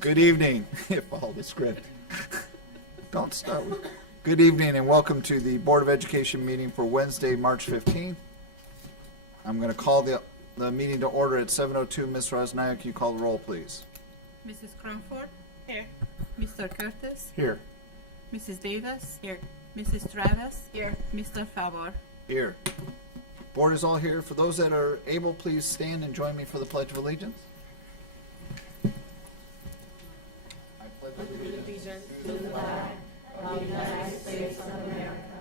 Good evening. Follow the script. Don't start. Good evening and welcome to the Board of Education meeting for Wednesday, March 15th. I'm going to call the meeting to order at 7:02. Ms. Rosnayak, can you call the roll, please? Mrs. Crawford? Here. Mr. Curtis? Here. Mrs. Davis? Here. Mrs. Travis? Here. Mr. Favor? Here. Board is all here. For those that are able, please stand and join me for the Pledge of Allegiance. I pledge allegiance To the flag of the United States of America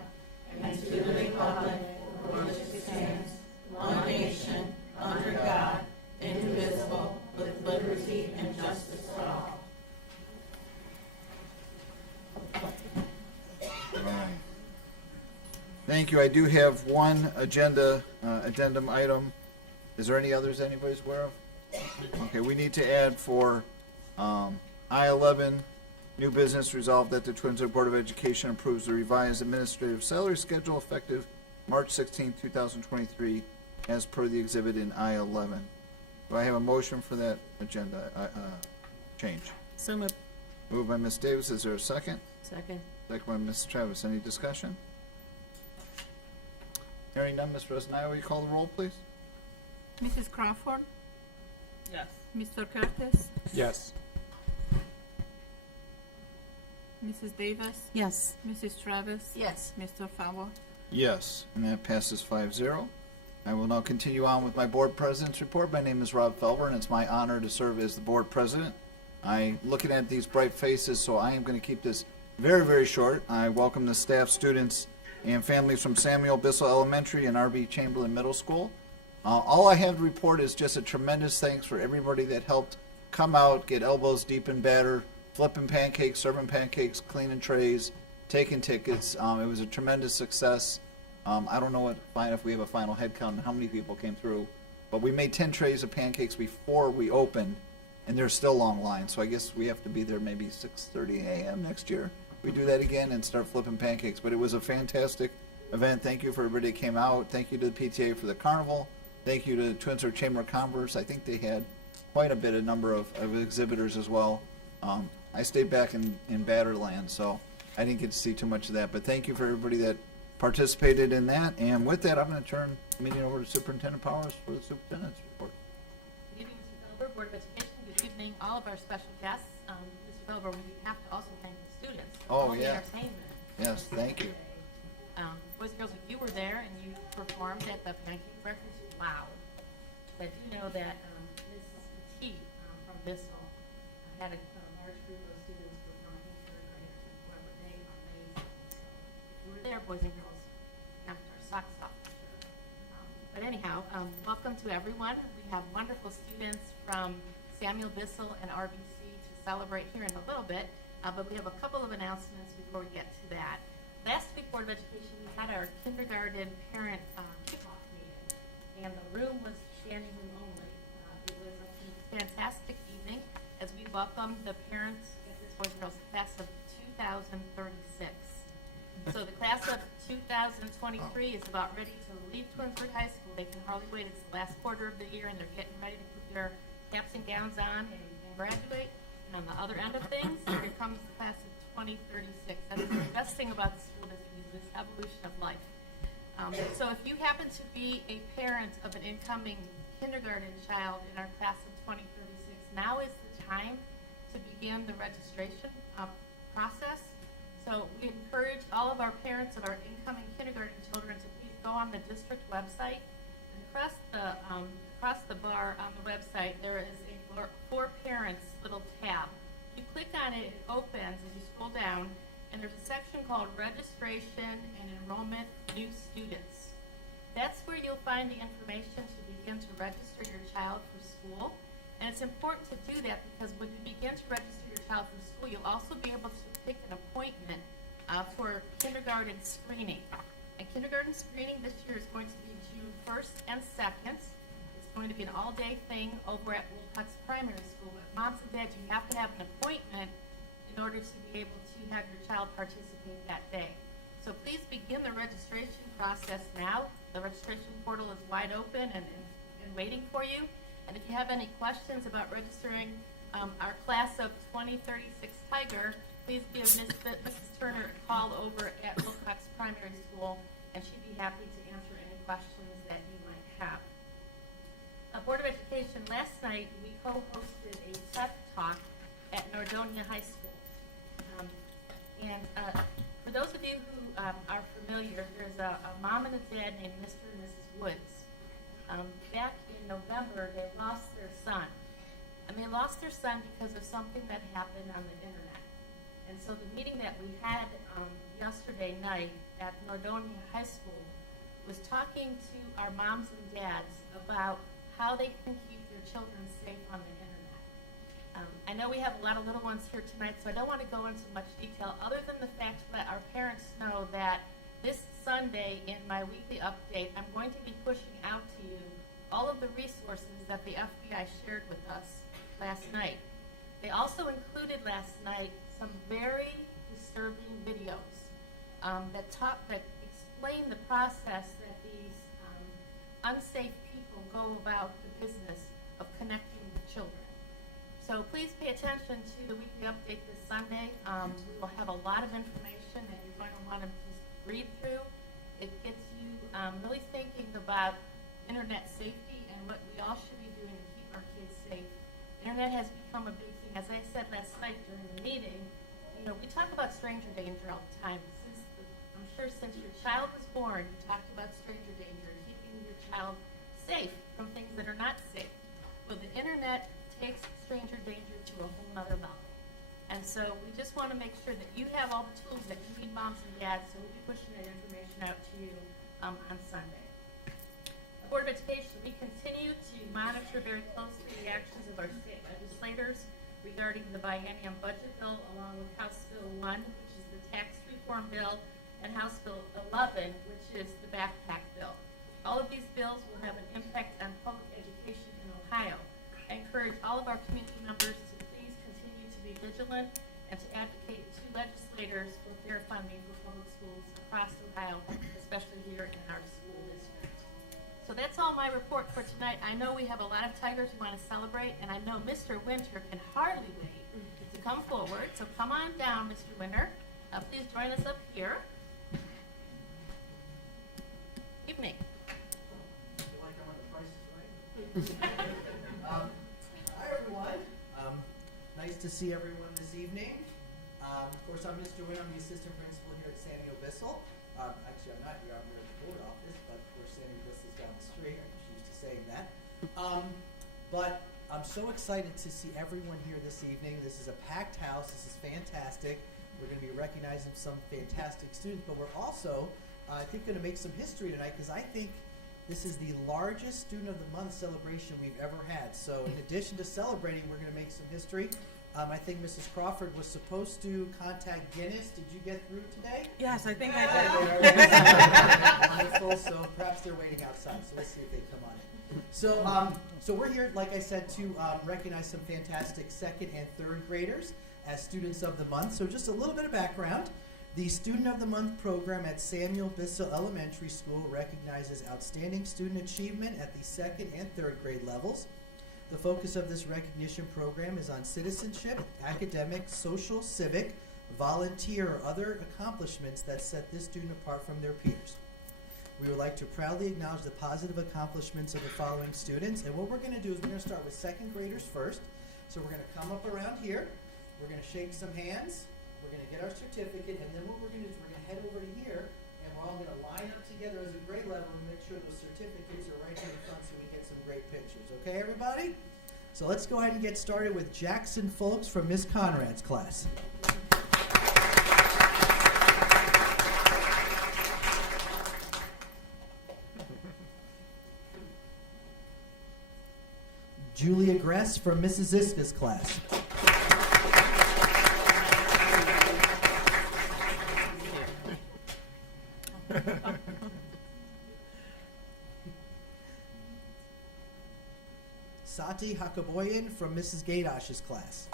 and to the republic for which it stands, one nation, under God, indivisible, with liberty and justice for all. Thank you. I do have one addendum item. Is there any others anybody's aware of? Okay, we need to add for I-11, new business resolved that the Twinsburg Board of Education approves the revised administrative salary schedule effective March 16, 2023, as per the exhibit in I-11. Do I have a motion for that agenda change? So moved. Moved by Ms. Davis. Is there a second? Second. Second by Ms. Travis. Any discussion? Hearing none, Ms. Rosnaya, will you call the roll, please? Mrs. Crawford? Yes. Mr. Curtis? Yes. Mrs. Davis? Yes. Mrs. Travis? Yes. Mr. Favor? Yes, and that passes 5-0. I will now continue on with my board president's report. My name is Rob Felber, and it's my honor to serve as the board president. Looking at these bright faces, so I am going to keep this very, very short. I welcome the staff, students, and families from Samuel Bissell Elementary and R.B. Chamberlain Middle School. All I have to report is just a tremendous thanks for everybody that helped come out, get elbows deep in batter, flipping pancakes, serving pancakes, cleaning trays, taking tickets. It was a tremendous success. I don't know if we have a final head count and how many people came through, but we made 10 trays of pancakes before we opened, and there's still long lines, so I guess we have to be there maybe 6:30 a.m. next year. We do that again and start flipping pancakes, but it was a fantastic event. Thank you for everybody that came out. Thank you to the PTA for the carnival. Thank you to the Twinsburg Chamber of Commerce. I think they had quite a bit of number of exhibitors as well. I stayed back in Batterland, so I didn't get to see too much of that, but thank you for everybody that participated in that. And with that, I'm going to turn the meeting over to Superintendent Powers for the superintendent's report. Good evening, Mr. Felber, Board of Education. Good evening, all of our special guests. Mr. Felber, we have to also thank the students for Oh, all the yeah. entertainment. Yes, thank you. Boys and girls, if you were there and you performed at the pancake breakfast, wow. But you know that Ms. T from Bissell had a large group of students from third grade to whoever they amazing. So if you were there, boys and girls, knocked our socks off for sure. But anyhow, welcome to everyone. We have wonderful students from Samuel Bissell and RBC to celebrate here in a little bit, but we have a couple of announcements before we get to that. Last week, Board of Education, we had our kindergarten parent kickoff meeting, and the room was standing room only. It was a fantastic evening as we welcomed the parents of this boys and girls class of 2036. So the class of 2023 is about ready to leave Twinsburg High School. They can hardly wait. It's the last quarter of the year, and they're getting ready to put their caps and gowns on and graduate. And on the other end of things, here comes the class of 2036. That is the best thing about the school district, is this evolution of life. So if you happen to be a parent of an incoming kindergarten child in our class of 2036, now is the time to begin the registration process. So we encourage all of our parents of our incoming kindergarten children to please go on the district website. And across the bar on the website, there is a For Parents little tab. You click on it, it opens as you scroll down, and there's a section called Registration and Enrollment New Students. That's where you'll find the information to begin to register your child for school. And it's important to do that because when you begin to register your child for school, you'll also be able to pick an appointment for kindergarten screening. And kindergarten screening this year is going to be June 1st and 2nd. It's going to be an all-day thing over at Wilcox Primary School. But moms and dads, you have to have an appointment in order to be able to have your child participate that day. So please begin the registration process now. The registration portal is wide open and waiting for you. And if you have any questions about registering our class of of 2036 Tiger, please give Mrs. Turner a call over at Wilcox Primary School, and she'd be happy to answer any questions that you might have. Board of Education, last night we co-hosted a TED Talk at Nordonia High School. For those of you who are familiar, there's a mom and a dad named Mr. and Mrs. Woods. Back in November, they lost their son. And they lost their son because of something that happened on the internet. And so the meeting that we had yesterday night at Nordonia High School was talking to our moms and dads about how they can keep their children safe on the internet. I know we have a lot of little ones here tonight, so I don't want to go into much detail other than the fact that our parents know that this Sunday in my weekly update, I'm going to be pushing out to you all of the resources that the FBI shared with us last night. They also included last night some very disturbing videos that explain the process that these unsafe people go about the business of connecting with children. So please pay attention to the weekly update this Sunday. We will have a lot of information that you're going to want to just read through. It gets you really thinking about internet safety and what we all should be doing to keep our kids safe. Internet has become a big thing. As I said last night during the meeting, we talk about stranger danger all the time. I'm sure since your child was born, you talked about stranger danger and keeping your child safe from things that are not safe. Well, the internet takes stranger danger to a whole nother level. And so we just want to make sure that you have all the tools that you need, moms and dads, so we'll be pushing that information out to you on Sunday. Board of Education, we continue to monitor very closely the actions of our state legislators regarding the biennium budget bill, along with House Bill 1, which is the tax reform bill, and House Bill 11, which is the backpack bill. All of these bills will have an impact on public education in Ohio. I encourage all of our community members to please continue to be vigilant and to advocate to legislators for fair funding for public schools across Ohio, especially here in our school district. So that's all my report for tonight. I know we have a lot of Tigers who want to celebrate, and I know Mr. Winter can hardly wait to come forward. So come on down, Mr. Winter. Please join us up here. Evening. Like I'm on the Price is Right? Hi, everyone. Nice to see everyone this evening. Of course, I'm Mr. Wynn. I'm the assistant principal here at Samuel Bissell. Actually, I'm not here. I'm here at the board office, but of course, Samuel Bissell's down the street. I'm just used to saying that. But I'm so excited to see everyone here this evening. This is a packed house. This is fantastic. We're going to be recognizing some fantastic students, but we're also, I think, going to make some history tonight because I think this is the largest Student of the Month celebration we've ever had. So in addition to celebrating, we're going to make some history. I think Mrs. Crawford was supposed to contact Guinness. Did you get through today? Yes, I think I did. Wonderful. So perhaps they're waiting outside. So let's see if they come on in. So we're here, like I said, to recognize some fantastic second and third graders as Students of the Month. So just a little bit of background. The Student of the Month program at Samuel Bissell Elementary School recognizes outstanding student achievement at the second and third grade levels. The focus of this recognition program is on citizenship, academic, social, civic, volunteer, or other accomplishments that set this student apart from their peers. We would like to proudly acknowledge the positive accomplishments of the following students. And what we're going to do is we're going to start with second graders first. So we're going to come up around here. We're going to shake some hands. We're going to get our certificate, and then what we're going to do is we're going to head over to here, and we're all going to line up together as a grade level and make sure those certificates are right here in front so we get some great pictures. Okay, everybody? So let's go ahead and get started with Jackson Folks from Miss Conrad's class. Julia Gress from Mrs. Iska's class. Sati Hakaboyan from Mrs. Gadosh's class.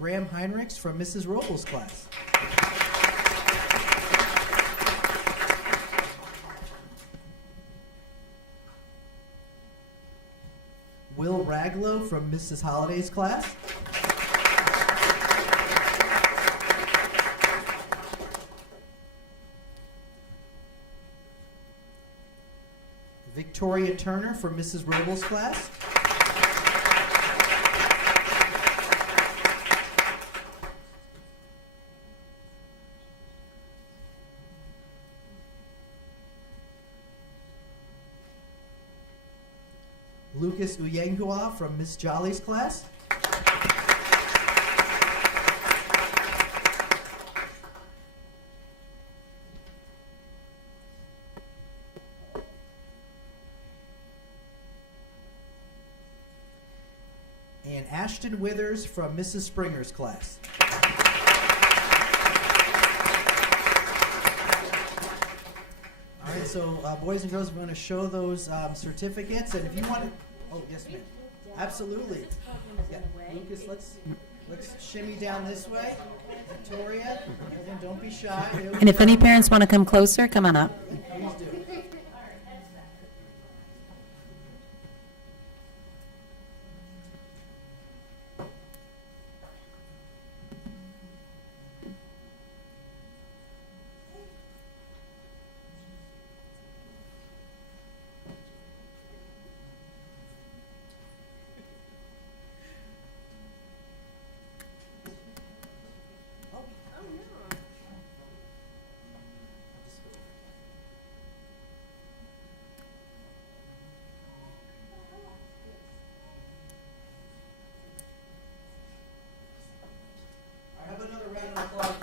Graham Heinrichs from Mrs. Robles' class. Will Raglow from Mrs. Holliday's class. Victoria Turner from Mrs. Robles' class. Lucas Uyengua from Miss Jolly's class. And Ashton Withers from Mrs. Springer's class. All right, so boys and girls, we're going to show those certificates, and if you want to, oh yes, ma'am, absolutely. Yeah, Lucas, let's shimmy down this way. Victoria, don't be shy. And if any parents want to come closer, come on up. Please do. I have another round of applause.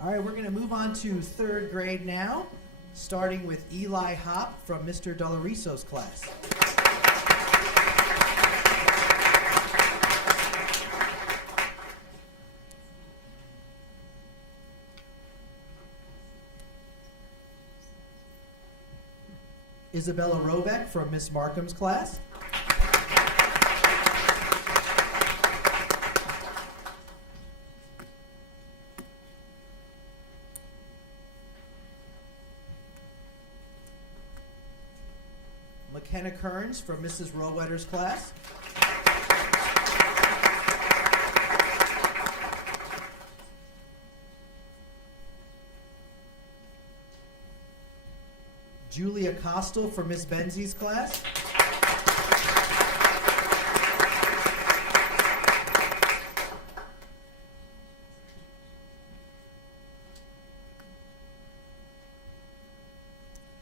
All right, we're going to move on to third grade now, starting with Eli Hopp from Mr. Doloriso's class. Isabella Robeck from Miss Markham's class. McKenna Kearns from Mrs. Rohlwetter's class. Julia Costel from Miss Benzie's class.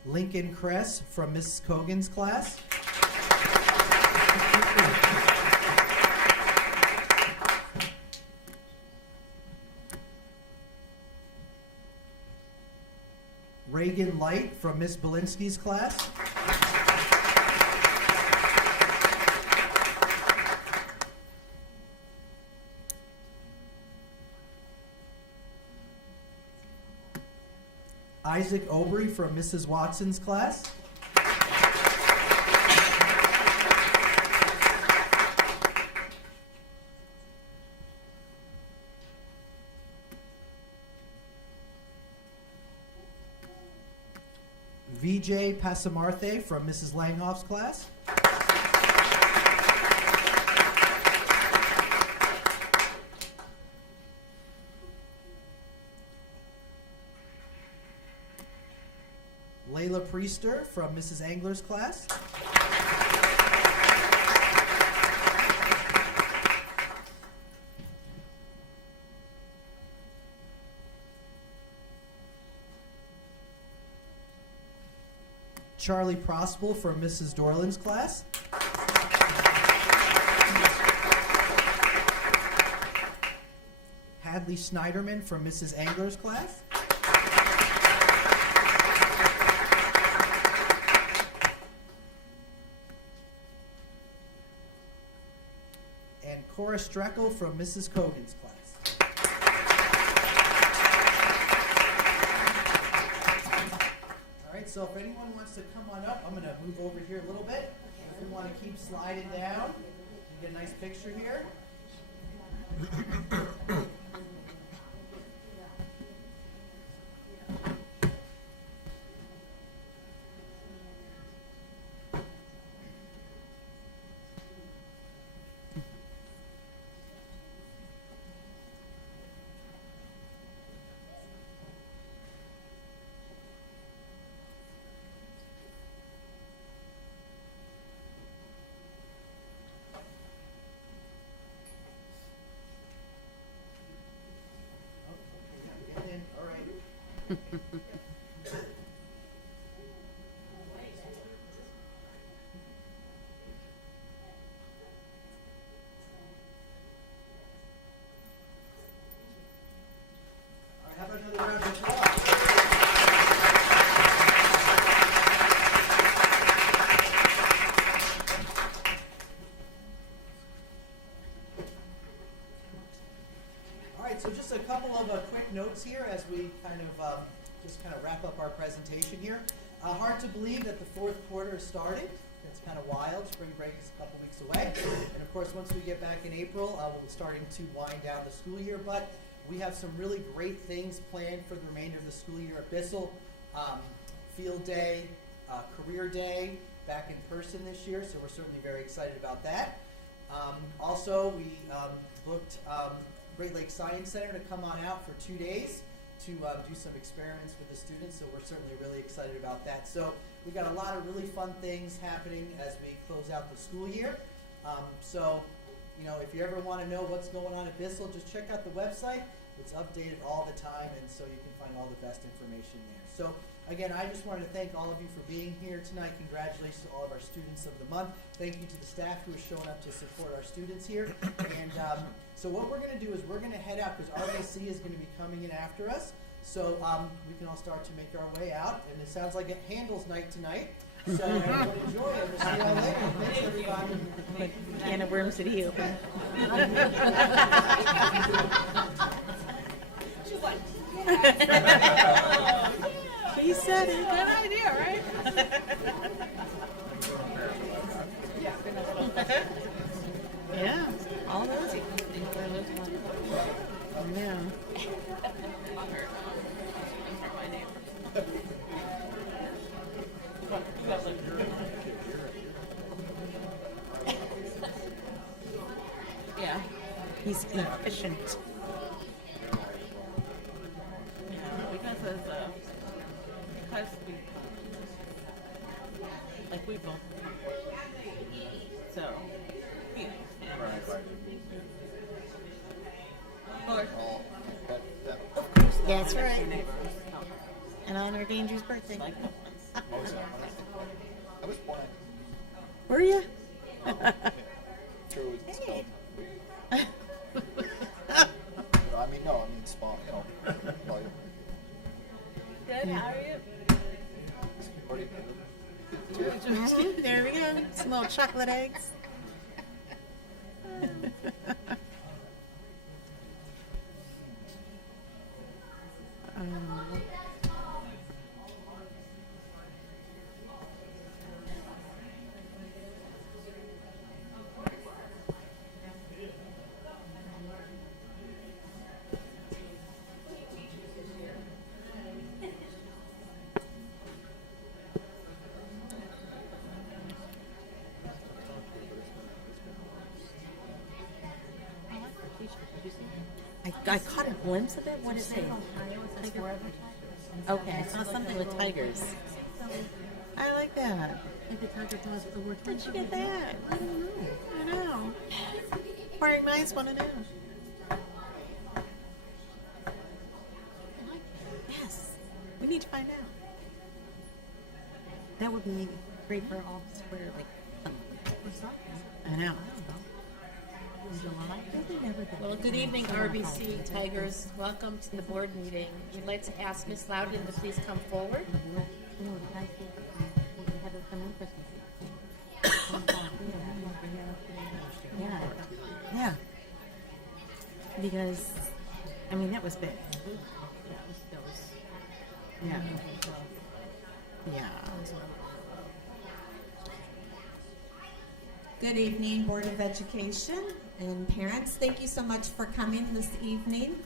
Lincoln Kress from Miss Cogan's class. Reagan Light from Miss Belinsky's class. Isaac Obry from Mrs. Watson's class. VJ Pasamarthe from Mrs. Langhoff's class. Layla Priester from Mrs. Angler's class. Charlie Prospel from Mrs. Dorland's class. Hadley Snyderman from Mrs. Angler's class. And Cora Streckel from Mrs. Cogan's class. so if anyone wants to come on up, I'm going to move over here a little bit. If we want to keep sliding down, you get a nice picture here. All right. All right, how about another round of applause? All right, so just a couple of quick notes here as we kind of just kind of wrap up our presentation here. Hard to believe that the fourth quarter has started. It's kind of wild. Spring break is a couple weeks away. And of course, once we get back in April, we'll be starting to wind down the school year. But we have some really great things planned for the remainder of the school year at Bissell. Field day, career day, back in person this year, so we're certainly very excited about that. Also, we booked Great Lakes Science Center to come on out for 2 days to do some experiments with the students, so we're certainly really excited about that. So we got a lot of really fun things happening as we close out the school year. So, you know, if you ever want to know what's going on at Bissell, just check out the website. It's updated all the time, and so you can find all the best information there. So again, I just wanted to thank all of you for being here tonight. Congratulations to all of our students of the month. Thank you to the staff who are showing up to support our students here. And so what we're going to do is we're going to head out because RBC is going to be coming in after us. So we can all start to make our way out. And it sounds like a handles night tonight. So everyone enjoy it. We'll see you all later. Thanks, everybody. Can of worms that he opened. She's like, He said it. good idea, right? Yeah, all those. Yeah. Yeah. He's efficient. Because we both. So, yeah. Or, That's right. And on our Danger's birthday. I was born. Were you? True. It's Hey. I mean, no, I mean small. You know, volume. good, how are you? Party. There we go. Some little chocolate eggs. I caught a glimpse of it. What is it? Okay, I saw something with tigers. I like that. Where'd you get that? I don't know. I know. Wearing mice want to know. Yes, we need to find out. That would be great for all of us. I know. Well, good evening, RBC Tigers. Welcome to the board meeting. We'd like to ask Ms. Loudon to please come forward. Yeah. Because, I mean, that was big. Yeah. Yeah. Good evening, Board of Education and parents. Thank you so much for coming this evening.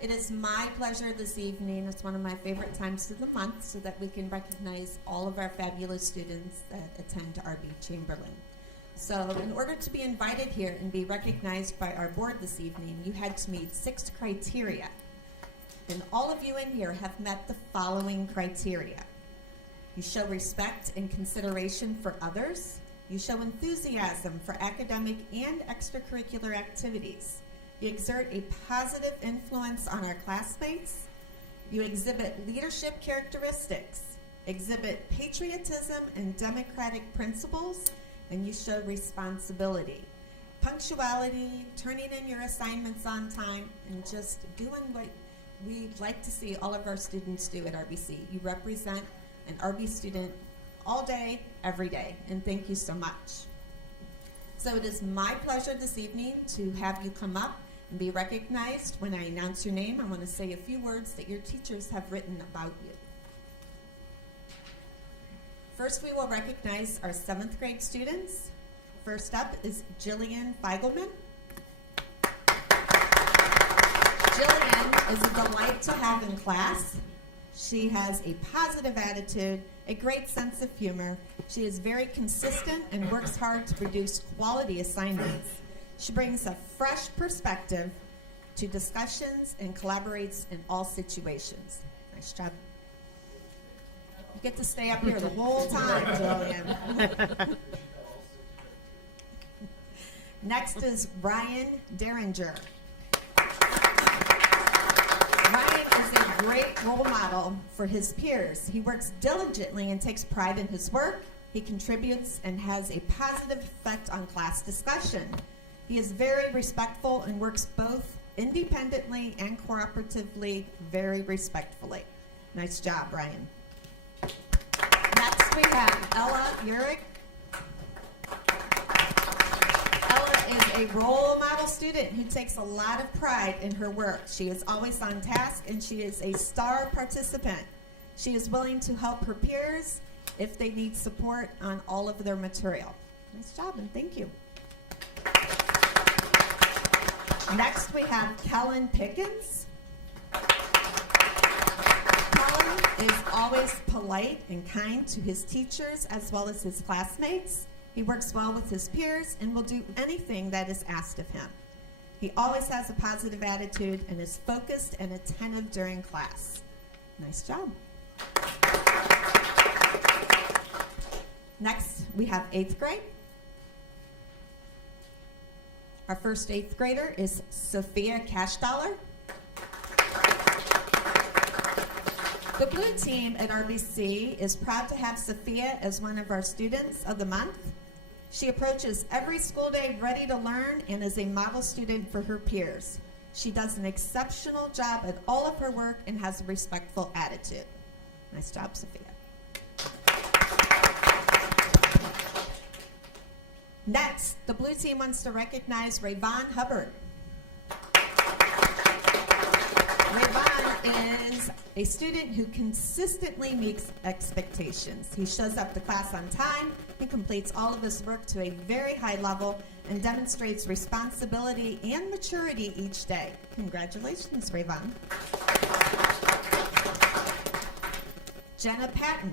It is my pleasure this evening. It's one of my favorite times of the month so that we can recognize all of our fabulous students that attend RB Chamberlain. So in order to be invited here and be recognized by our board this evening, you had to meet 6 criteria. And all of you in here have met the following criteria. You show respect and consideration for others. You show enthusiasm for academic and extracurricular activities. You exert a positive influence on our classmates. You exhibit leadership characteristics, exhibit patriotism and democratic principles, and you show responsibility. Punctuality, turning in your assignments on time, and just doing what we'd like to see all of our students do at RBC. You represent an RB student all day, every day, and thank you so much. So it is my pleasure this evening to have you come up and be recognized. When I announce your name, I want to say a few words that your teachers have written about you. First, we will recognize our 7th grade students. First up is Jillian Feigelman. Jillian is a delight to have in class. She has a positive attitude, a great sense of humor. She is very consistent and works hard to produce quality assignments. She brings a fresh perspective to discussions and collaborates in all situations. Nice job. You get to stay up here the whole time, Jillian. Next is Ryan Derringer. Ryan is a great role model for his peers. He works diligently and takes pride in his work. He contributes and has a positive effect on class discussion. He is very respectful and works both independently and cooperatively, very respectfully. Nice job, Ryan. Next we have Ella Urich. Ella is a role model student who takes a lot of pride in her work. She is always on task and she is a star participant. She is willing to help her peers if they need support on all of their material. Nice job and thank you. Next we have Kellen Pickens. Kellen is always polite and kind to his teachers as well as his classmates. He works well with his peers and will do anything that is asked of him. He always has a positive attitude and is focused and attentive during class. Nice job. Next, we have 8th grade. Our first 8th grader is Sophia Cashdollar. The blue team at RBC is proud to have Sophia as one of our students of the month. She approaches every school day ready to learn and is a model student for her peers. She does an exceptional job at all of her work and has a respectful attitude. Nice job, Sophia. Next, the blue team wants to recognize Rayvon Hubbard. Rayvon is a student who consistently meets expectations. He shows up to class on time, he completes all of his work to a very high level, and demonstrates responsibility and maturity each day. Congratulations, Rayvon. Jenna Patton.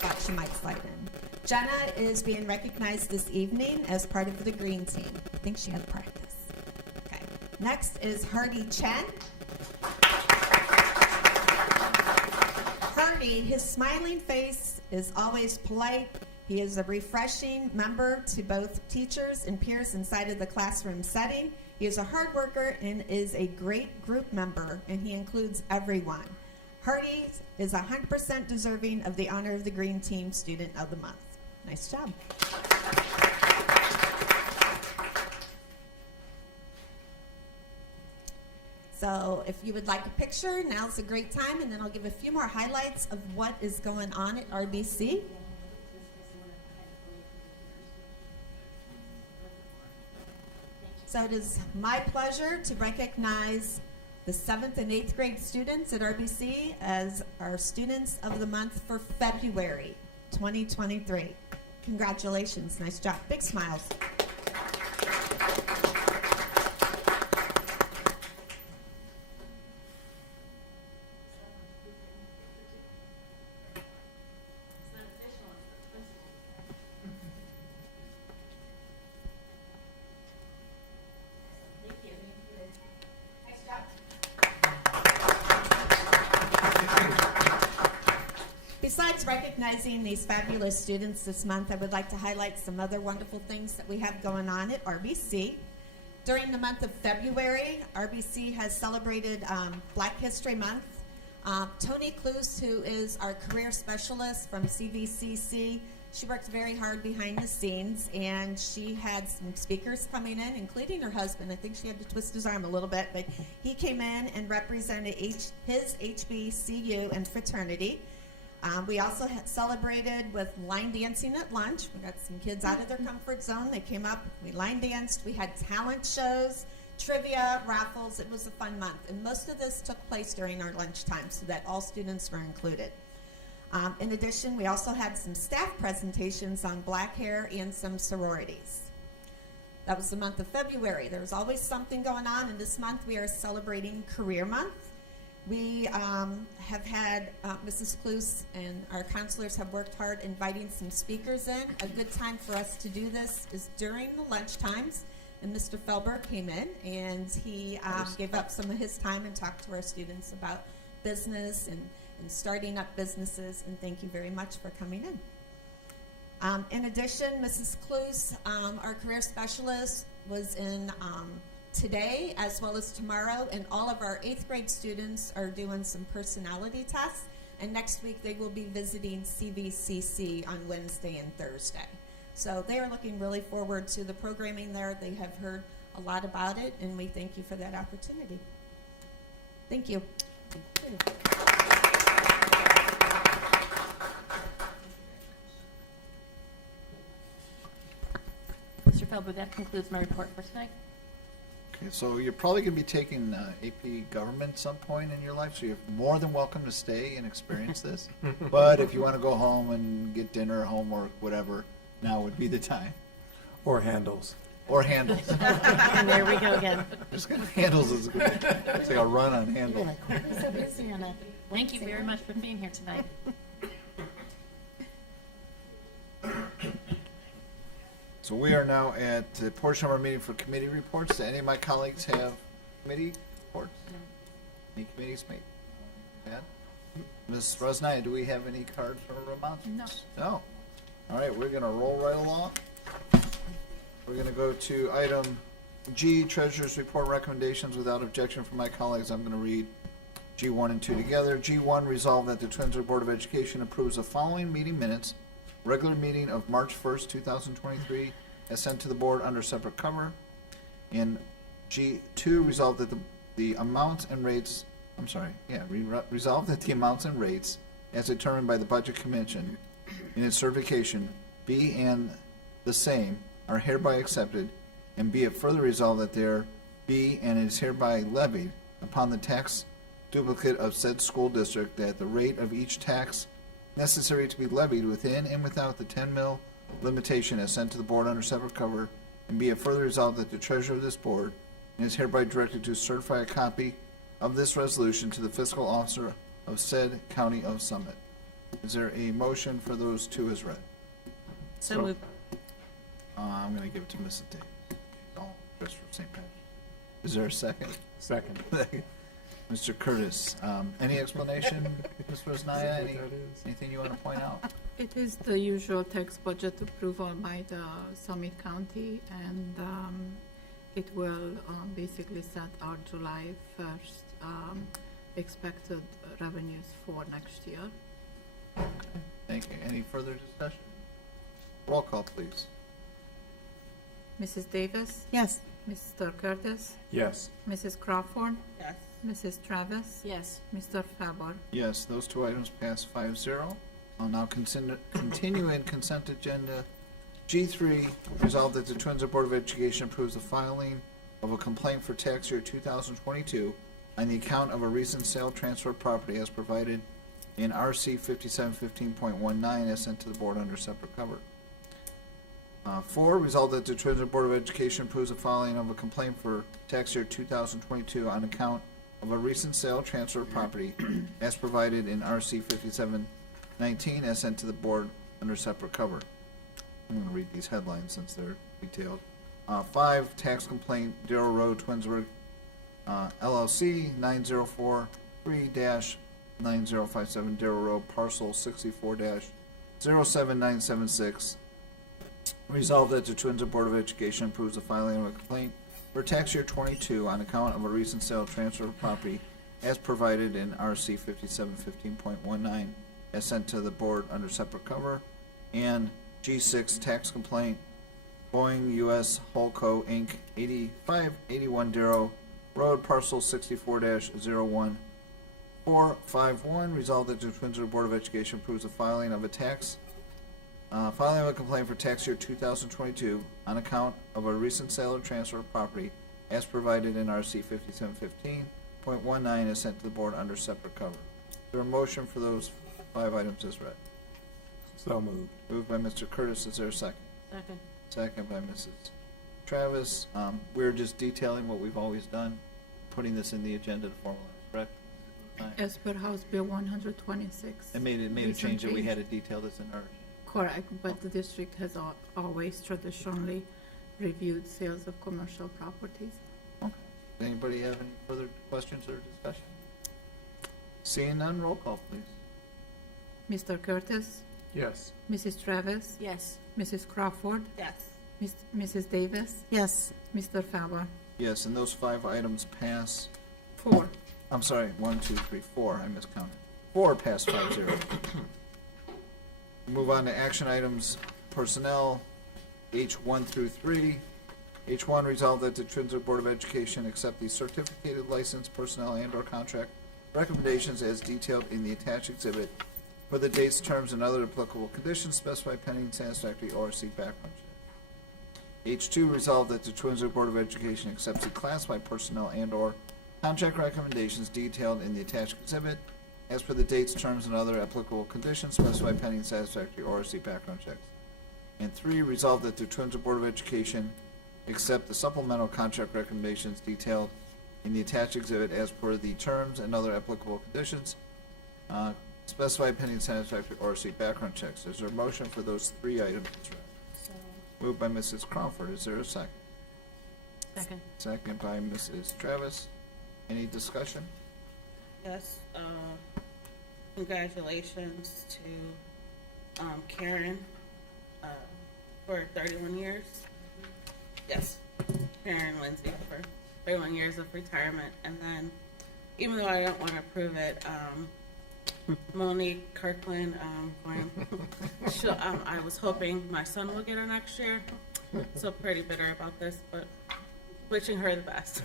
Thought she might slide in. Jenna is being recognized this evening as part of the green team. I think she had practice. Okay. Next is Hardy Chen. Hardy, his smiling face is always polite. He is a refreshing member to both teachers and peers inside of the classroom setting. He is a hard worker and is a great group member, and he includes everyone. Hardy is 100% deserving of the honor of the Green Team Student of the Month. Nice job. So if you would like a picture, now's a great time, and then I'll give a few more highlights of what is going on at RBC. So it is my pleasure to recognize the 7th and 8th grade students at RBC as our Students of the Month for February 2023. Congratulations. Nice job. Big smiles. Besides recognizing these fabulous students this month, I would like to highlight some other wonderful things that we have going on at RBC. During the month of February, RBC has celebrated Black History Month. Toni Cluse, who is our career specialist from CVCC, she worked very hard behind the scenes, and she had some speakers coming in, including her husband. I think she had to twist his arm a little bit, but he came in and represented his HBCU and fraternity. We also celebrated with line dancing at lunch. We got some kids out of their comfort zone. They came up, we line danced, we had talent shows, trivia, raffles. It was a fun month. And most of this took place during our lunchtime so that all students were included. In addition, we also had some staff presentations on black hair and some sororities. That was the month of February. There was always something going on, and this month we are celebrating Career Month. We have had Mrs. Cluse and our counselors have worked hard inviting some speakers in. A good time for us to do this is during the lunch times. And Mr. Felber came in and he gave up some of his time and talked to our students about business and starting up businesses. And thank you very much for coming in. In addition, Mrs. Cluse, our career specialist, was in today as well as tomorrow, and all of our 8th grade students are doing some personality tests, and next week they will be visiting CVCC on Wednesday and Thursday. So they are looking really forward to the programming there. They have heard a lot about it, and we thank you for that opportunity. Thank you. Mr. Felber, that concludes my report for tonight. Okay, so you're probably going to be taking AP Government at some point in your life, so you're more than welcome to stay and experience this. But if you want to go home and get dinner, homework, whatever, now would be the time. Or handles. Or handles. And there we go again. Just gonna handles is good. It's like a run on handles. I'm so busy on it. Thank you very much for being here tonight. So we are now at the portion of our meeting for committee reports. Do any of my colleagues have committee reports? Any committees made? Bad? Ms. Rosnaya, do we have any cards or announcements? No. All right, we're gonna roll right along. We're gonna go to item G, Treasurer's Report Recommendations. Without objection from my colleagues, I'm gonna read G1 and 2 together. G1, resolve that the Twinsburg Board of Education approves the following meeting minutes. Regular meeting of March 1st, 2023, as sent to the board under separate cover. And G2, resolve that the amounts and rates, resolve that the amounts and rates as determined by the Budget Commission in its certification be and the same are hereby accepted, and be it further resolved that there be and is hereby levied upon the tax duplicate of said school district that the rate of each tax necessary to be levied within and without the 10 mil limitation as sent to the board under separate cover, and be it further resolved that the treasurer of this board is hereby directed to certify a copy of this resolution to the fiscal officer of said county of Summit. Is there a motion for those two as read? So moved. I'm going to give it to Mrs. Day. All dressed for St. Patrick's. Is there a second? Second. Mr. Curtis, any explanation, Ms. Rosnaya? Anything you want to point out? It is the usual tax budget approval by the Summit County, and it will basically set our July 1st expected revenues for next year. Okay, thank you. Any further discussion? Roll call, please. Mrs. Davis? Yes. Mr. Curtis? Yes. Mrs. Crawford? Yes. Mrs. Travis? Yes. Mr. Faber? Yes, those two items pass 5-0. I'll now continue in consent agenda. G3, resolve that the Twinsburg Board of Education approves the filing of a complaint for tax year 2022 on the account of a recent sale transfer of property as provided in RC 5715.19 as sent to the board under separate cover. 4, resolved that the Twinsburg Board of Education approves the following of a complaint for tax year 2022 on account of a recent sale transfer of property as provided in RC 5719 as sent to the board under separate cover. I'm going to read these headlines since they're detailed. 5, tax complaint, Darrow Road, Twinsburg, LLC, 9043-9057, Darrow Road, parcel 64-07976. Resolved that the Twinsburg Board of Education approves the filing of a complaint for tax year 22 on account of a recent sale transfer of property as provided in RC 5715.19 as sent to the board under separate cover. And G6, tax complaint, Boeing U.S. Holco, Inc., 8581 Darrow Road, parcel 64-01451. Resolved that the Twinsburg Board of Education approves the filing of a complaint for tax year 2022 on account of a recent sale or transfer of property as provided in RC 5715.19 as sent to the board under separate cover. Is there a motion for those 5 items as read? So moved. Moved by Mr. Curtis. Is there a second? Second. Second by Mrs. Travis. We're just detailing what we've always done, putting this in the agenda to formalize, correct? As per House Bill 126. It made a change that we had to detail this in our. Correct, but the district has always traditionally reviewed sales of commercial properties. Okay. Does anybody have any further questions or discussion? Seeing none, roll call, please. Mr. Curtis, Yes. Mrs. Travis, Yes. Mrs. Crawford, Yes. Mrs. Davis, Yes. Mr. Fava. Yes, and those 5 items pass. 4. I'm sorry, 1, 2, 3, 4. I miscounted. 4 pass 5-0. Move on to action items, personnel, H1 through 3. H1, resolved that the Twinsburg Board of Education accept the certificated licensed personnel and/or contract recommendations as detailed in the attached exhibit for the dates, terms, and other applicable conditions specified pending satisfactory ORC background check. H2, resolved that the Twinsburg Board of Education accepts the classified personnel and/or contract recommendations detailed in the attached exhibit as per the dates, terms, and other applicable conditions specified pending satisfactory ORC background checks. And 3, resolved that the Twinsburg Board of Education accept the supplemental contract recommendations detailed in the attached exhibit as per the terms and other applicable conditions specified pending satisfactory ORC background checks. Is there a motion for those 3 items? So. Moved by Mrs. Crawford. Is there a second? Second. Second by Mrs. Travis. Any discussion? Yes, congratulations to Karen for 31 years. Yes, Karen Lindsay for 31 years of retirement. And then, even though I don't want to prove it, Monique Kirkland, I was hoping my son will get her next year. So pretty bitter about this, but wishing her the best.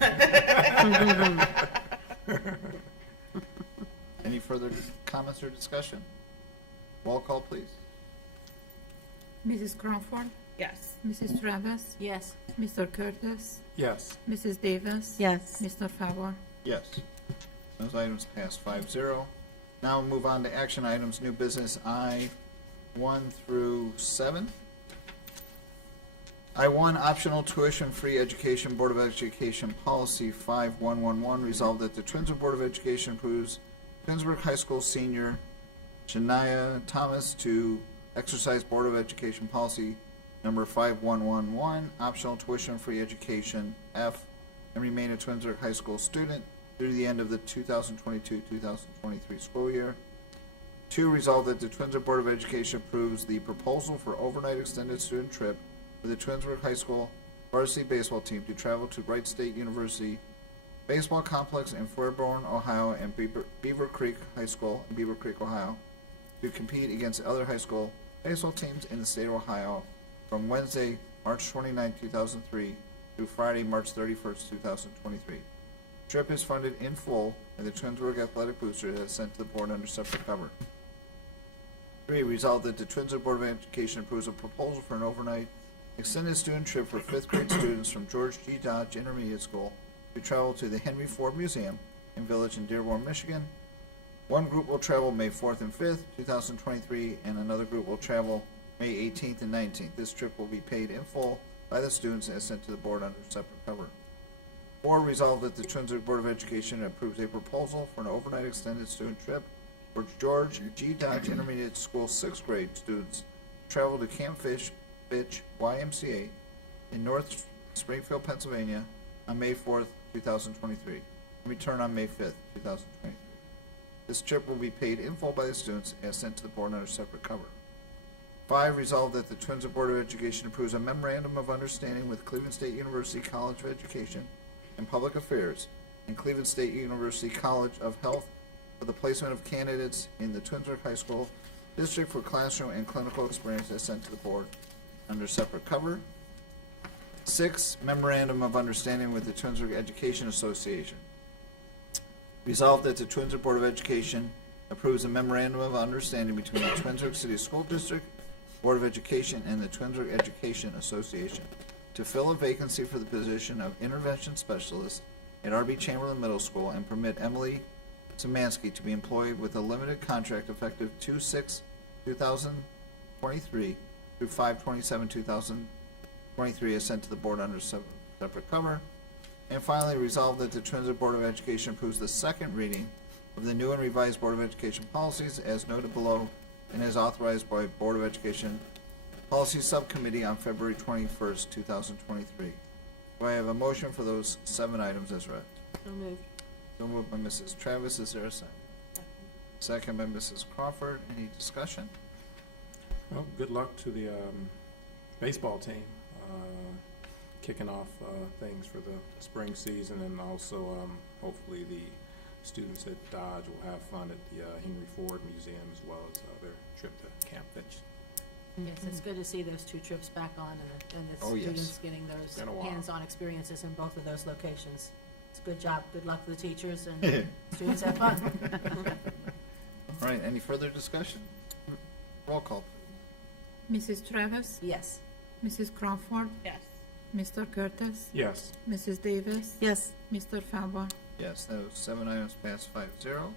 Any further comments or discussion? Roll call, please. Mrs. Crawford, Yes. Mrs. Travis, Yes. Mr. Curtis, Yes. Mrs. Davis, Yes. Mr. Fava. Yes. Those items pass 5-0. Now we'll move on to action items, new business I-1 through 7. I-1, optional tuition-free education, Board of Education Policy 5111, resolved that the Twinsburg Board of Education approves Twinsburg High School senior Shania Thomas to exercise Board of Education Policy number 5111, optional tuition-free education, F, and remain a Twinsburg High School student through the end of the 2022-2023 school year. 2, resolved that the Twinsburg Board of Education approves the proposal for overnight extended student trip for the Twinsburg High School varsity baseball team to travel to Wright State University Baseball Complex in Fairborn, Ohio, and Beaver Creek High School in Beaver Creek, Ohio, to compete against other high school baseball teams in the state of Ohio from Wednesday, March 29, 2003, through Friday, March 31st, 2023. Trip is funded in full, and the Twinsburg Athletic Boosters has sent to the board under separate cover. 3, resolved that the Twinsburg Board of Education approves a proposal for an overnight extended student trip for 5th grade students from George G. Dodge Intermediate School to travel to the Henry Ford Museum and Village in Dearborn, Michigan. One group will travel May 4th and 5th, 2023, and another group will travel May 18th and 19th. This trip will be paid in full by the students as sent to the board under separate cover. 4, resolved that the Twinsburg Board of Education approves a proposal for an overnight extended student trip for George G. Dodge Intermediate School 6th grade students to travel to Camp Fitch YMCA in North Springfield, Pennsylvania on May 4th, 2023, and return on May 5th, 2023. This trip will be paid in full by the students as sent to the board under separate cover. 5, resolved that the Twinsburg Board of Education approves a memorandum of understanding with Cleveland State University College of Education and Public Affairs and Cleveland State University College of Health for the placement of candidates in the Twinsburg High School District for classroom and clinical experience as sent to the board under separate cover. 6, memorandum of understanding with the Twinsburg Education Association. Resolved that the Twinsburg Board of Education approves a memorandum of understanding between the Twinsburg City School District Board of Education and the Twinsburg Education Association to fill a vacancy for the position of intervention specialist at R.B. Chamberlain Middle School and permit Emily Szymanski to be employed with a limited contract effective 2/6/2023 through 5/27/2023 as sent to the board under separate cover. And finally, resolved that the Twinsburg Board of Education approves the second reading of the new and revised Board of Education policies as noted below and as authorized by Board of Education Policy Subcommittee on February 21st, 2023. Do I have a motion for those 7 items as read? So moved. So moved by Mrs. Travis. Is there a second? Second by Mrs. Crawford. Any discussion? Well, good luck to the baseball team, kicking off things for the spring season, and also hopefully the students at Dodge will have fun at the Henry Ford Museum as well as their trip to Camp Fitch. Yes, it's good to see those 2 trips back on and the Oh, yes. students getting those Been a while. hands-on experiences in both of those locations. It's a good job. Good luck to the teachers and students have fun. All right, any further discussion? Roll call, Mrs. Travis, Yes. Mrs. Crawford, Yes. Mr. Curtis, Yes. Mrs. Davis, Yes. Mr. Falber. Yes, those 7 items pass 5-0.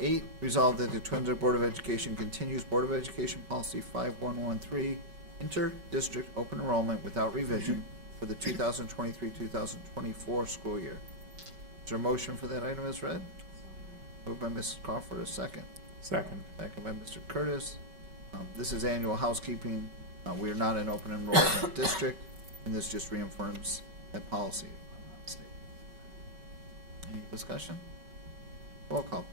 8, resolved that the Twinsburg Board of Education continues Board of Education Policy 5113, inter-district open enrollment without revision for the 2023-2024 school year. Is there a motion for that item as read? Moved by Mrs. Crawford, a second. Second. Second by Mr. Curtis. This is annual housekeeping. We are not an open enrollment district, and this just reaffirms that policy. if I'm not mistaken. Any discussion? Roll call, please.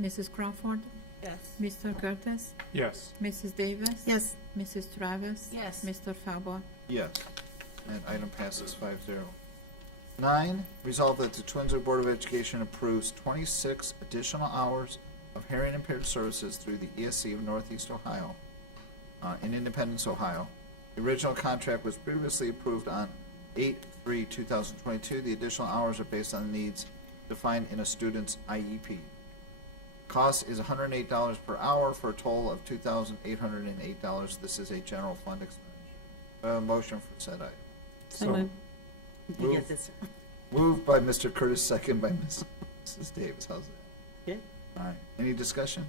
Mrs. Crawford, Yes. Mr. Curtis, Yes. Mrs. Davis. Yes. Mrs. Travis. Yes. Mr. Falber. Yes. That item passes 5-0. 9, resolve that the Twinsburg Board of Education approves 26 additional hours of hearing impaired services through the ESC of Northeast Ohio, in Independence, Ohio. The original contract was previously approved on 8/3/2022. The additional hours are based on the needs defined in a student's IEP. Cost is $108 per hour for a total of $2,808. This is a general fund expenditure. Motion for said item. So moved. You Move. get this. Moved by Mr. Curtis, second by Mrs. Davis. How's that? Good. All right. Any discussion?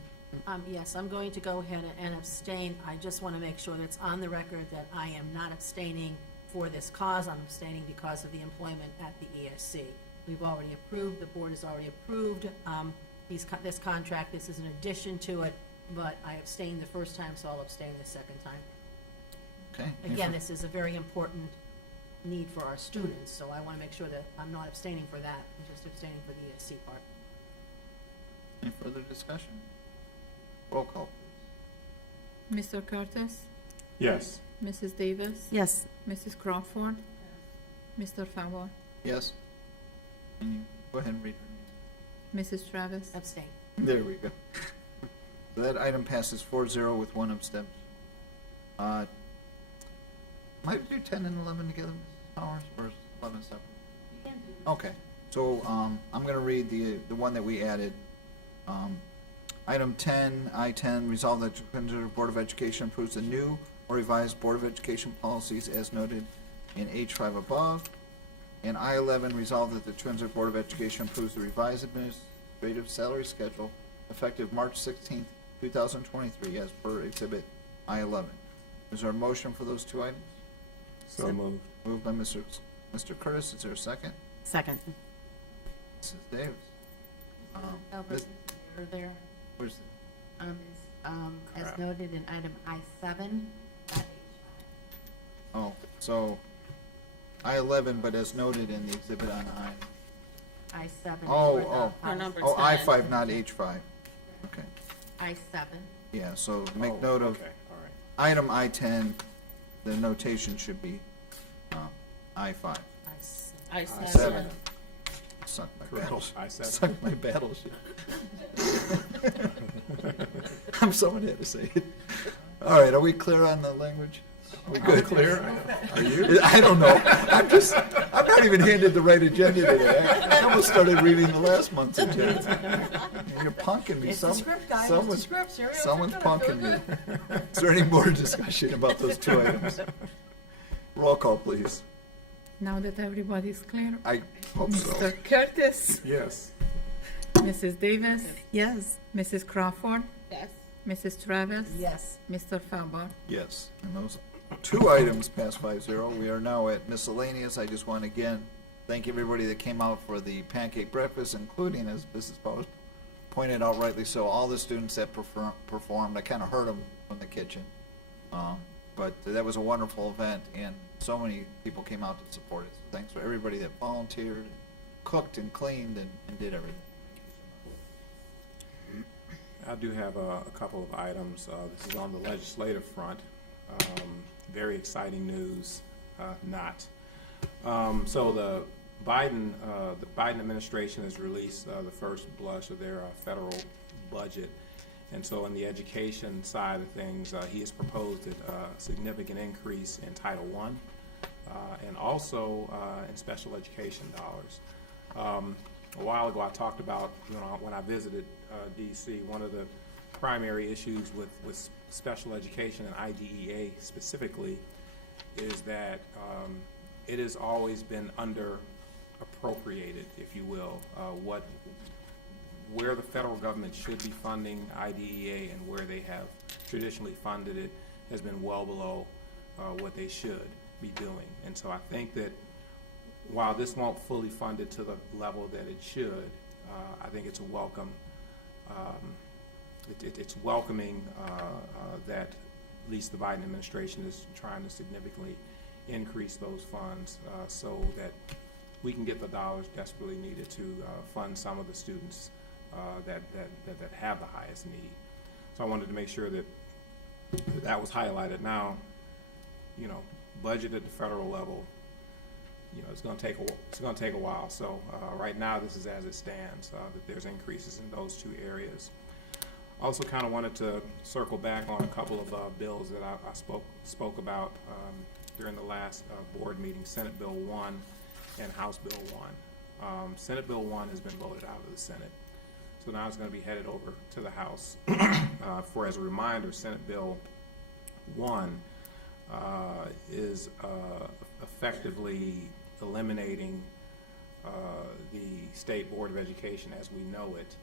Yes, I'm going to go ahead and abstain. I just want to make sure that it's on the record that I am not abstaining for this cause. I'm abstaining because of the employment at the ESC. We've already approved, the board has already approved this contract. This is an addition to it, but I abstained the first time, so I'll abstain the second time. Okay. Any Again, fur- this is a very important need for our students, so I want to make sure that I'm not abstaining for that. I'm just abstaining for the ESC part. Any further discussion? Roll call, please. Mr. Curtis, Yes. Mrs. Davis. Yes. Mrs. Crawford, Mr. Falber, Yes? Can you go ahead and read her Mrs. Travis. Abstain. name? There we go. So that item passes 4-0 with 1 abstention. Might we do 10 and 11 together, Mrs. Powers, or is 11 separate? Okay, so, I'm gonna read the one that we added. Item 10, I-10, resolve that the Twinsburg Board of Education approves the new or revised Board of Education policies as noted in H5 above. And I-11, resolved that the Twinsburg Board of Education approves the revised administrative salary schedule effective March 16th, 2023, as per Exhibit I-11. Is there a motion for those two items? So moved. Moved by Mr. Curtis. Is there a second? Second. Mrs. Davis. Albert, This- you're there. Where's the? As Crap. noted in item I-7, that Oh, so I-11, but as noted in the exhibit on I-7 is Oh, for the oh. policy. number Oh, 10. I-5, not H5. Okay, I-7. yeah, so make Oh, note of Okay, all right. item I-10, the notation should be I-5. I-7. Suck my Correct. battleship. I-7. Suck my battleship. I'm someone had to say it. All right, are we clear on the language? We good? Clear? Are you? I don't know. I'm not even handed the right agenda today. I almost started reading the last month's agenda. You're punking me. It's the script, guys. It's the Someone's- script. Serial Someone's script. punking me. Is there any more discussion about those two items? Roll call, please. Now that everybody's clear, I hope so. Mr. Curtis, Yes. Mrs. Davis, Yes. Mrs. Crawford, Yes. Mrs. Travis, Yes. Mr. Falber. Yes, and those two items pass 5-0. We are now at miscellaneous. I just want to again thank everybody that came out for the pancake breakfast, including, as Mrs. Bowes pointed out rightly so, all the students that performed. I kind of heard them from the kitchen. But that was a wonderful event, and so many people came out to support it. So thanks for everybody that volunteered, cooked and cleaned, and did everything. I do have a couple of items. This is on the legislative front. Very exciting news, not. So the Biden administration has released the first blush of their federal budget. And so on the education side of things, he has proposed a significant increase in Title I and also in special education dollars. A while ago, I talked about, when I visited D.C., one of the primary issues with special education and IDEA specifically is that it has always been under appropriated, if you will, where the federal government should be funding IDEA and where they have traditionally funded it has been well below what they should be doing. And so I think that while this won't fully fund it to the level that it should, I think it's a welcome. It's welcoming that at least the Biden administration is trying to significantly increase those funds so that we can get the dollars desperately needed to fund some of the students that have the highest need. So I wanted to make sure that that was highlighted. Now, budget at the federal level, it's going to take a while. So right now, this is as it stands. That there's increases in those two areas. Also, kind of wanted to circle back on a couple of bills that I spoke about during the last board meeting: Senate Bill 1 and House Bill 1. Senate Bill 1 has been voted out of the Senate, so now it's going to be headed over to the House. For as a reminder, Senate Bill 1 is effectively eliminating the State Board of Education as we know it,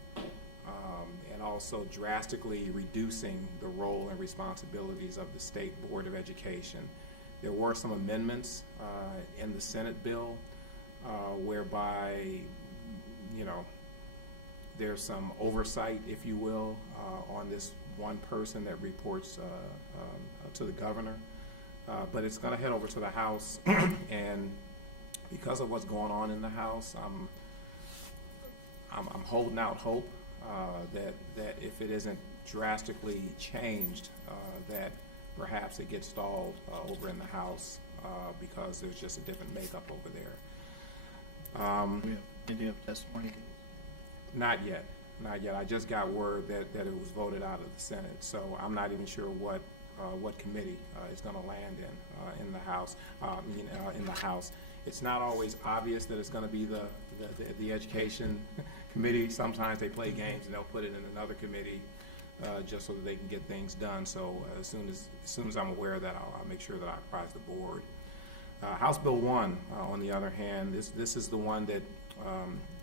and also drastically reducing the role and responsibilities of the State Board of Education. There were some amendments in the Senate bill whereby, there's some oversight, if you will, on this one person that reports to the governor. But it's going to head over to the House, and because of what's going on in the House, I'm holding out hope that if it isn't drastically changed, that perhaps it gets stalled over in the House because there's just a different makeup over there. Did you have testimony? Not yet. I just got word that it was voted out of the Senate, so I'm not even sure what committee is going to land in the House. In the House, it's not always obvious that it's going to be the Education Committee. Sometimes they play games and they'll put it in another committee just so that they can get things done. So as soon as I'm aware of that, I'll make sure that I apprise the board. House Bill 1, on the other hand, this is the one that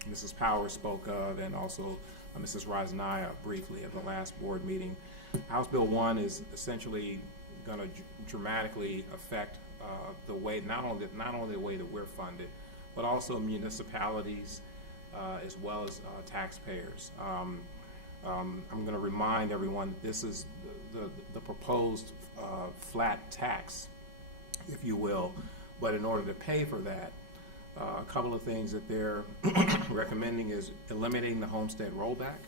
Mrs. Powers spoke of, and also Mrs. Rosnaya briefly at the last board meeting. House Bill 1 is essentially going to dramatically affect the way, not only the way that we're funded, but also municipalities as well as taxpayers. I'm going to remind everyone that this is the proposed flat tax, if you will. But in order to pay for that, a couple of things that they're recommending is eliminating the homestead rollback,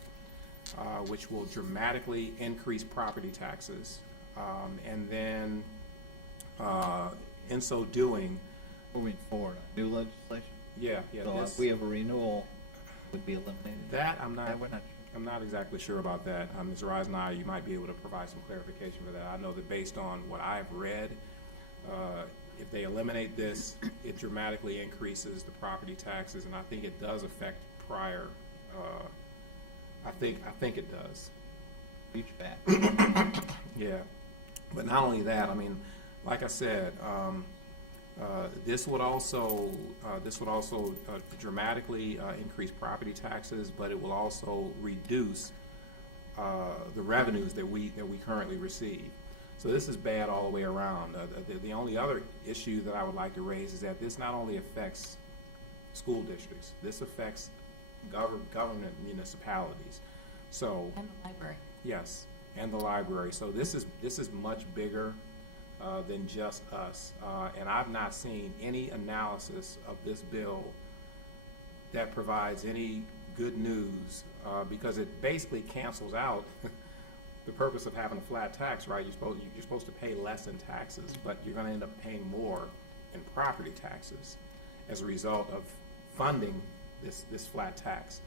which will dramatically increase property taxes. And then, in so doing, Moving forward, new legislation? yeah, So if we have a renewal, would be eliminated? that I'm not. That we're not sure. I'm not exactly sure about that. Ms. Rosnaya, you might be able to provide some clarification for that. I know that based on what I've read, if they eliminate this, it dramatically increases the property taxes, and I think it does affect prior. I think it does. Reach back. Yeah, but not only that. I mean, like I said, this would also dramatically increase property taxes, but it will also reduce the revenues that we currently receive. So this is bad all the way around. The only other issue that I would like to raise is that this not only affects school districts, this affects government municipalities. So And the library. yes, and the library. So this is much bigger than just us. And I've not seen any analysis of this bill that provides any good news, because it basically cancels out the purpose of having a flat tax, right? You're supposed to pay less in taxes, but you're going to end up paying more in property taxes as a result of funding this flat tax.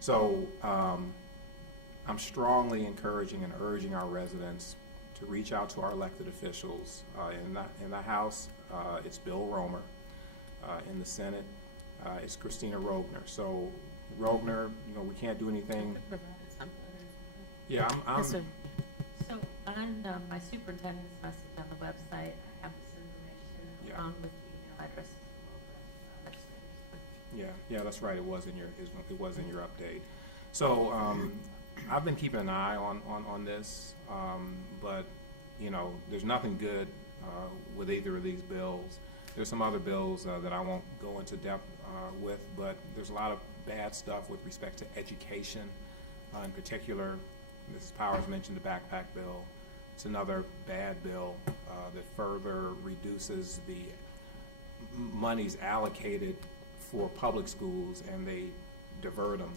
So I'm strongly encouraging and urging our residents to reach out to our elected officials. In the House, it's Bill Romer. In the Senate, it's Christina Rogner. So Rogner, we can't do anything. Yeah, I'm Yes, sir. So on my superintendent's message on the website, I have this information Yeah. along with the email address of legislators. Yeah, that's right. It was in your update. So I've been keeping an eye on this, but there's nothing good with either of these bills. There's some other bills that I won't go into depth with, but there's a lot of bad stuff with respect to education, in particular. Mrs. Powers mentioned the backpack bill. It's another bad bill that further reduces the monies allocated for public schools, and they divert them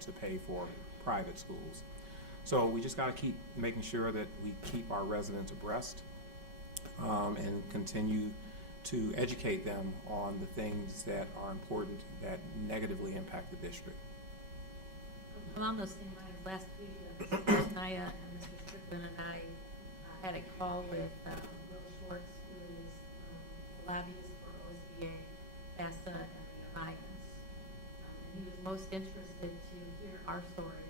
to pay for private schools. So we just got to keep making sure that we keep our residents abreast and continue to educate them on the things that are important that negatively impact the district. Along those same lines, last week, Mrs. Naya and Mr. Strickland and I had a call with Will Schwartz, who is lobbyist for OSBA, FAFSA, and the Alliance. And he was most interested to hear our story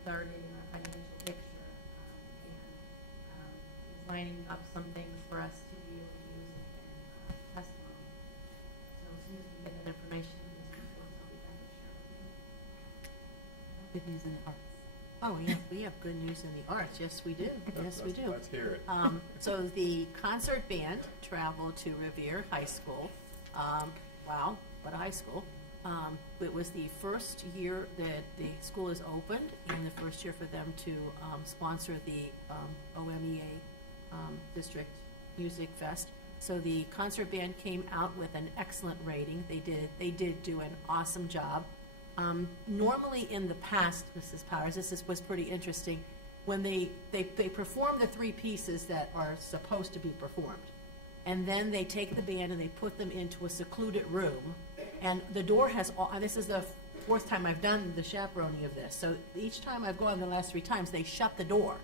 regarding our financial picture, and he's lining up some things for us to be able to use in testimony. So as soon as we get that information, Mr. Schwartz will be happy to share with you. Good news in the arts. Oh, yeah, we have good news in the arts. Yes, we do. Yes, we do. Let's hear it. So the concert band traveled to Revere High School. Wow, what a high school. It was the first year that the school is opened, and the first year for them to sponsor the OMEA District Music Fest. So the concert band came out with an excellent rating. They did do an awesome job. Normally in the past, Mrs. Powers, was pretty interesting. When they perform the three pieces that are supposed to be performed, and then they take the band and they put them into a secluded room, and the door has all, and this is the fourth time I've done the chaperoning of this, so each time I've gone the last 3 times, they shut the door.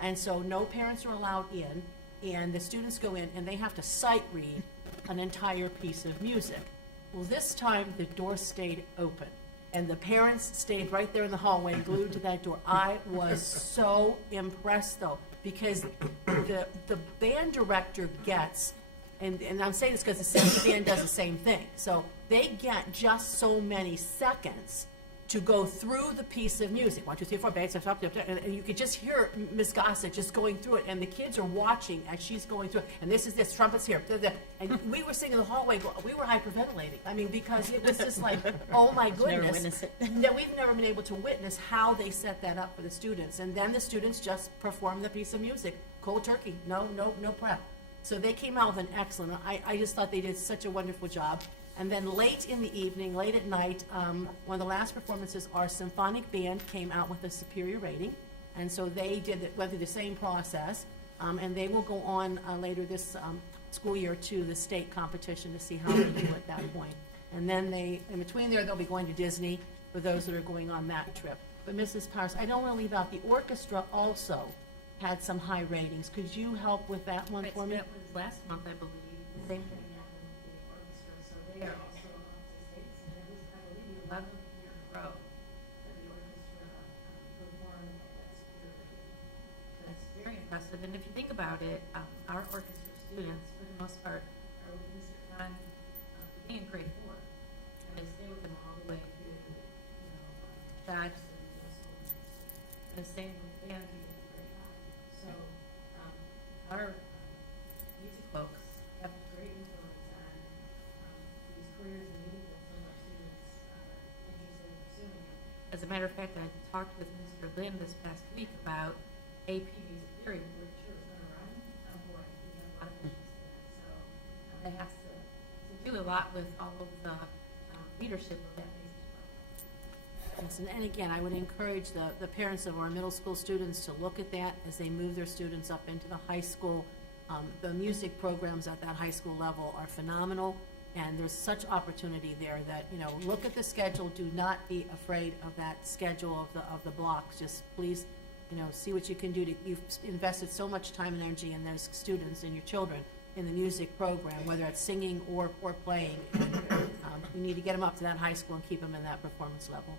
And so no parents are allowed in, and the students go in and they have to sight read an entire piece of music. Well, this time the door stayed open, and the parents stayed right there in the hallway glued to that door. I was so impressed, though, because the band director gets and I'm saying this because the symphony band does the same thing. So they get just so many seconds to go through the piece of music. 1, 2, 3, 4, bass, and you could just hear Miss Gossett just going through it, and the kids are watching as she's going through it. And this is this, trumpets here, and we were sitting in the hallway, we were hyperventilating. I mean, because it was just like, oh my goodness. That we've never been able to witness how they set that up for the students. And then the students just perform the piece of music, cold turkey, no prep. So they came out with an excellent, I just thought they did such a wonderful job. And then late in the evening, late at night, one of the last performances, our symphonic band came out with a superior rating. And so they went through the same process, and they will go on later this school year to the state competition to see how they do at that point. And then in between there, they'll be going to Disney for those that are going on that trip. But Mrs. Powers, I don't want to leave out, the orchestra also had some high ratings. Could you help with that one for me? That was last month, I believe. The same thing happened with the orchestra, so they are also up to states, and it was, I believe, the 11th year in a row that the orchestra performed at that superior rating. So that's very impressive. And if you think about it, our orchestra students, for the most part, are with Mr. Khan beginning in grade 4, and they stay with him all the way through, Dodge and middle school. And the same with band beginning in grade 5. So our music folks have a great influence on these careers in music that some of our students are interested in pursuing. As a matter of fact, I talked with Mr. Lynn this past week about AP Music Theory, which sure is going to run on board. We have a lot of interest in that. So that has to do a lot with all of the leadership of that music department. Yes, and again, I would encourage the parents of our middle school students to look at that as they move their students up into the high school. The music programs at that high school level are phenomenal, and there's such opportunity there that, look at the schedule. Do not be afraid of that schedule of the blocks. Just please, see what you can do. You've invested so much time and energy in those students and your children in the music program, whether it's singing or playing. And, we need to get them up to that high school and keep them in that performance level.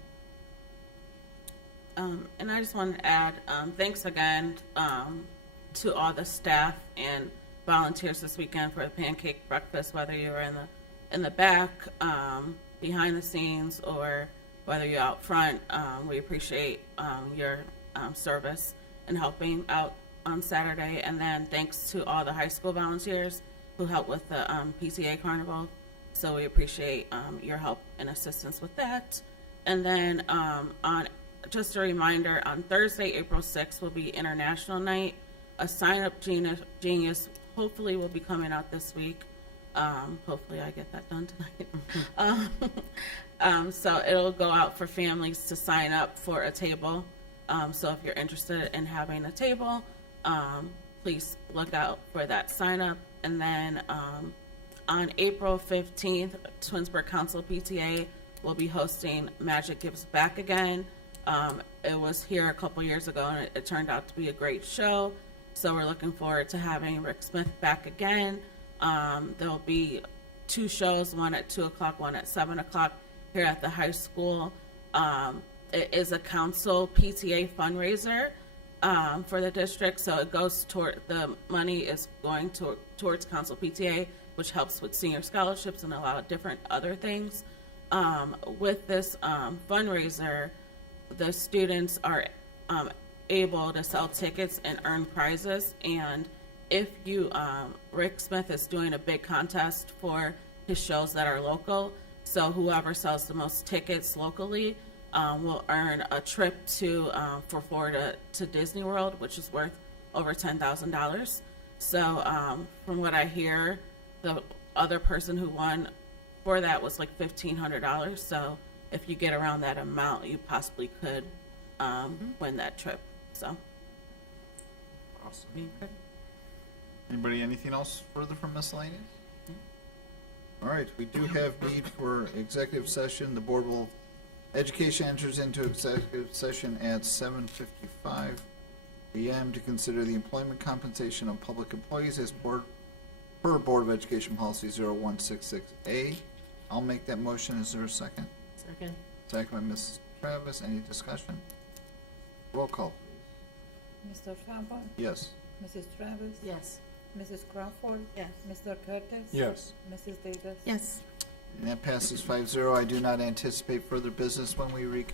And I just wanted to add, thanks again to all the staff and volunteers this weekend for the pancake breakfast, whether you were in the back, behind the scenes, or whether you're out front. We appreciate your service and helping out on Saturday. And then thanks to all the high school volunteers who helped with the PTA Carnival. So we appreciate your help and assistance with that. And then just a reminder, on Thursday, April 6th, will be International Night. A sign-up genius hopefully will be coming out this week. Hopefully I get that done tonight. So it'll go out for families to sign up for a table. So if you're interested in having a table, please look out for that sign-up. And then on April 15th, Twinsburg Council PTA will be hosting Magic Gives Back Again. It was here a couple years ago, and it turned out to be a great show. So we're looking forward to having Rick Smith back again. There'll be 2 shows, one at 2 o'clock, one at 7 o'clock here at the high school. It is a council PTA fundraiser for the district, so it goes toward, the money is going towards council PTA, which helps with senior scholarships and a lot of different other things. With this fundraiser, the students are able to sell tickets and earn prizes. And if you, Rick Smith is doing a big contest for his shows that are local. So whoever sells the most tickets locally will earn a trip for 4 to Disney World, which is worth over $10,000. So from what I hear, the other person who won for that was like $1,500. So if you get around that amount, you possibly could win that trip. So. Awesome. Anybody, anything else further from miscellaneous? All right, we do have need for executive session. The board will, education enters into executive session at 7:55 p.m. to consider the employment compensation of public employees as per Board of Education Policy 0166A. I'll make that motion. Is there a second? Second. Second by Mrs. Travis. Any discussion? Roll call, please. Mr. Fambon, Yes. Mrs. Travis, Yes. Mrs. Crawford. Yes. Mr. Curtis. Yes. Mrs. Davis. Yes. And that passes 5-0. I do not anticipate further business when we reconvene.